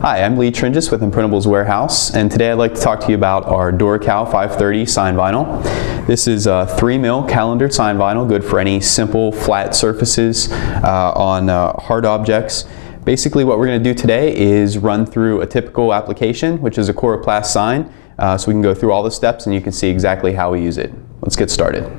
Hi, I'm Lee Tringis with Imprintables Warehouse, and today I'd like to talk to you about our DuraCal 530 sign vinyl. This is a 3mm calendered sign vinyl, good for any simple flat surfaces on hard objects. Basically what we're going to do today is run through a typical application, which is a coroplast sign, so we can go through all the steps and you can see exactly how we use it. Let's get started.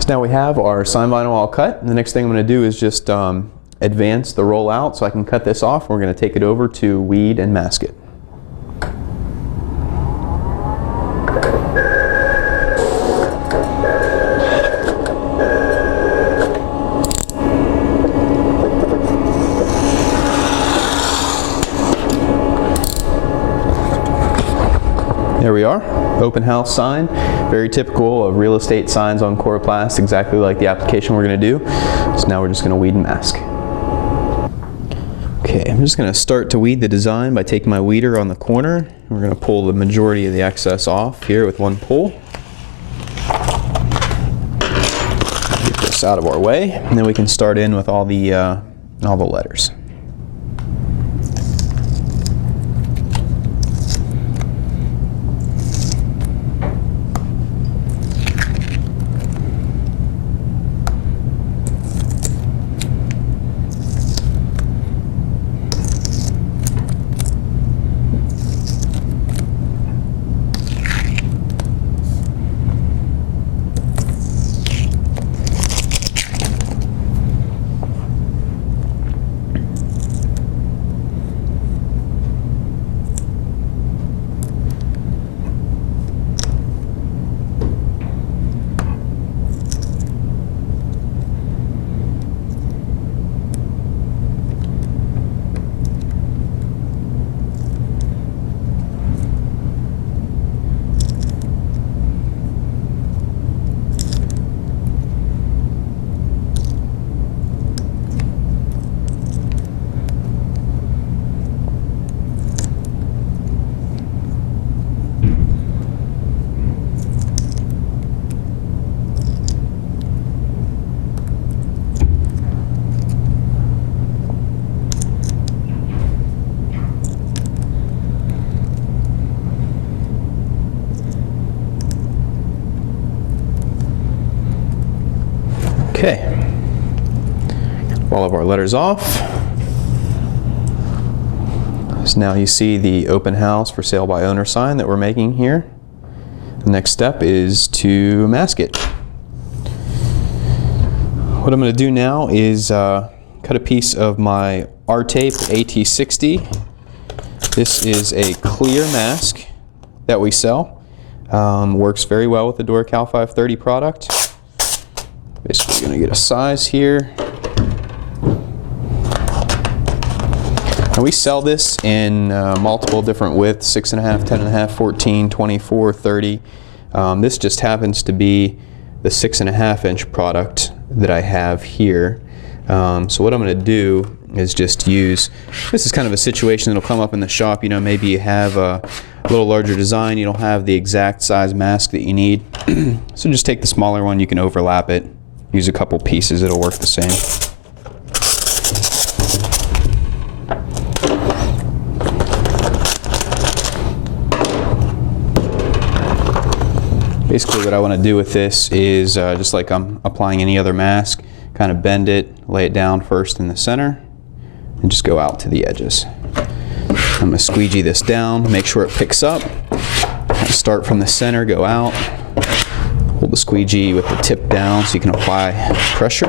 So now we have our sign vinyl all cut, and the next thing I'm going to do is just advance the rollout so I can cut this off. We're going to take it over to weed and mask it. There we are, open house sign, very typical of real estate signs on coroplast, exactly like the application we're going to do. So now we're just going to weed and mask. Okay, I'm just going to start to weed the design by taking my weeder on the corner. We're going to pull the majority of the excess off here with one pull. Get this out of our way, and then we can start in with all the letters. Okay, all of our letters off. So now you see the open house for sale by owner sign that we're making here. The next step is to mask it. What I'm going to do now is cut a piece of my R-Tape AT60. This is a clear mask that we sell. Works very well with the DuraCal 530 product. Basically going to get a size here. And we sell this in multiple different widths, 6.5, 10.5, 14, 24, 30. This just happens to be the 6.5-inch product that I have here. So what I'm going to do is just use, this is kind of a situation that'll come up in the shop. You know, maybe you have a little larger design, you don't have the exact size mask that you need. So just take the smaller one, you can overlap it. Use a couple pieces, it'll work the same. Basically what I want to do with this is, just like I'm applying any other mask, kind of bend it, lay it down first in the center, and just go out to the edges. I'm going to squeegee this down, make sure it picks up. Start from the center, go out. Hold the squeegee with the tip down so you can apply pressure.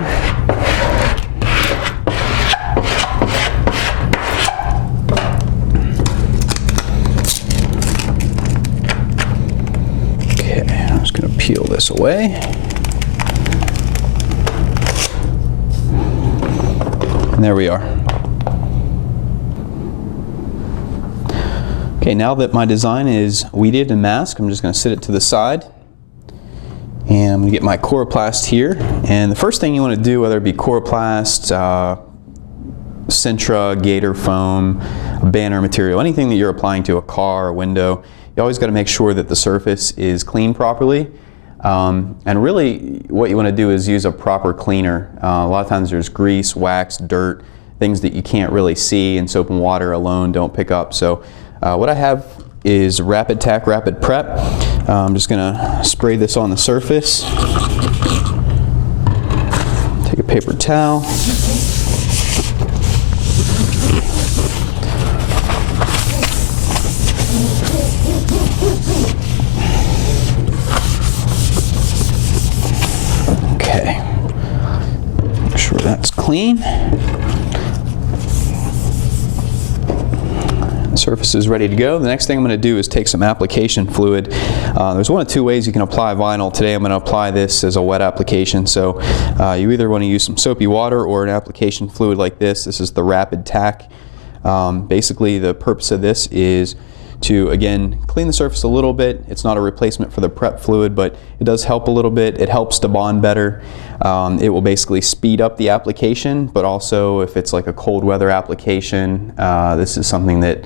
Okay, I'm just going to peel this away. And there we are. Okay, now that my design is weeded and masked, I'm just going to sit it to the side. And I'm going to get my Coroplast here. And the first thing you want to do, whether it be Coroplast, Sintra, Gator Foam, a banner material, anything that you're applying to a car or window, you always got to make sure that the surface is cleaned properly. And really what you want to do is use a proper cleaner. A lot of times there's grease, wax, dirt, things that you can't really see, and soap and water alone don't pick up. So what I have is Rapid Tack Rapid Prep. I'm just going to spray this on the surface. Take a paper towel. Okay, make sure that's clean. The surface is ready to go. The next thing I'm going to do is take some application fluid. There's one of two ways you can apply vinyl. Today I'm going to apply this as a wet application. So you either want to use some soapy water or an application fluid like this. This is the Rapid Tack. Basically the purpose of this is to, again, clean the surface a little bit. It's not a replacement for the prep fluid, but it does help a little bit. It helps to bond better. It will basically speed up the application, but also if it's like a cold weather application, this is something that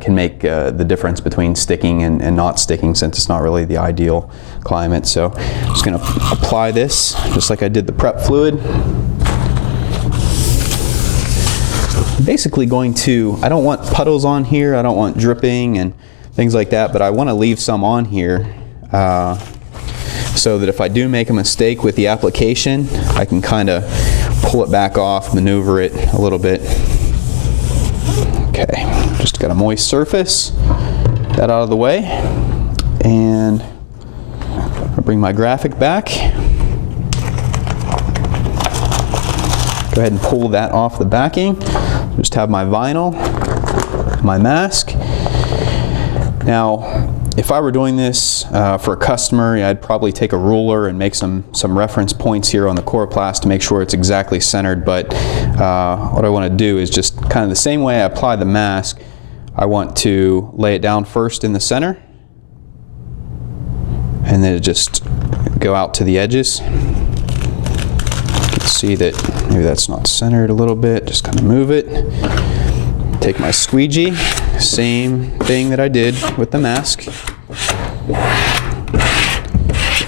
can make the difference between sticking and not sticking, since it's not really the ideal climate. So I'm just going to apply this just like I did the prep fluid. Basically going to, I don't want puddles on here, I don't want dripping and things like that, but I want to leave some on here so that if I do make a mistake with the application, I can kind of pull it back off, maneuver it a little bit. Okay, just got a moist surface, that out of the way, and I'll bring my graphic back. Go ahead and pull that off the backing. Just have my vinyl, my mask. Now, if I were doing this for a customer, I'd probably take a ruler and make some reference points here on the Coroplast to make sure it's exactly centered. But what I want to do is just kind of the same way I apply the mask, I want to lay it down first in the center, and then just go out to the edges. See that maybe that's not centered a little bit, just kind of move it. Take my squeegee, same thing that I did with the mask.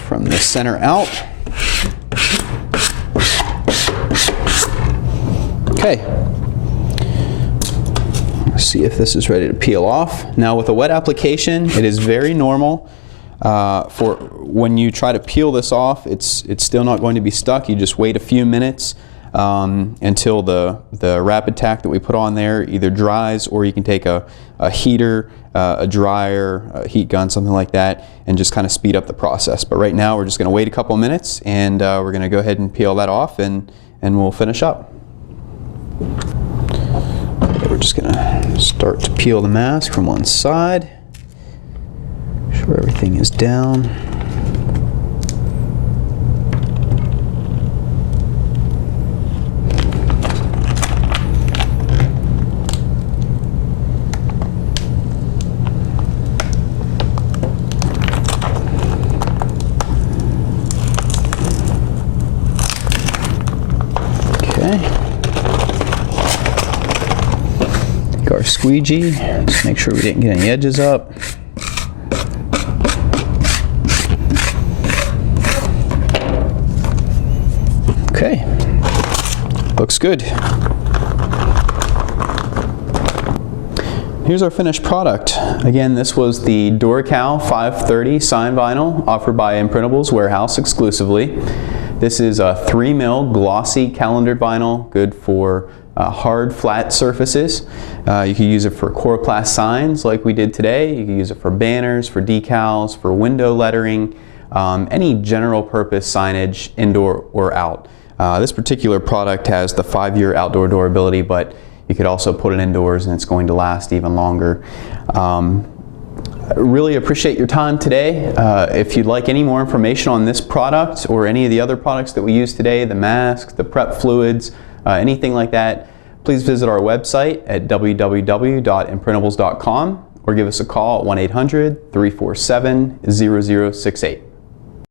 From the center out. Okay. Let's see if this is ready to peel off. Now with a wet application, it is very normal for when you try to peel this off, it's still not going to be stuck. You just wait a few minutes until the Rapid Tack that we put on there either dries, or you can take a heater, a dryer, a heat gun, something like that, and just kind of speed up the process. But right now we're just going to wait a couple minutes, and we're going to go ahead and peel that off, and we'll finish up. Okay, we're just going to start to peel the mask from one side. Make sure everything is down. Okay. Take our squeegee, just make sure we didn't get any edges up. Okay, looks good. Here's our finished product. Again, this was the DuraCal 530 sign vinyl offered by Imprintables Warehouse exclusively. This is a 3mm glossy calendered vinyl, good for hard, flat surfaces. You can use it for Coroplast signs like we did today. You can use it for banners, for decals, for window lettering, any general purpose signage, indoor or out. This particular product has the 5-year outdoor durability, but you could also put it indoors and it's going to last even longer. I really appreciate your time today. If you'd like any more information on this product or any of the other products that we use today, the masks, the prep fluids, anything like that, please visit our website at www.imprintables.com or give us a call at 1-800-347-0068.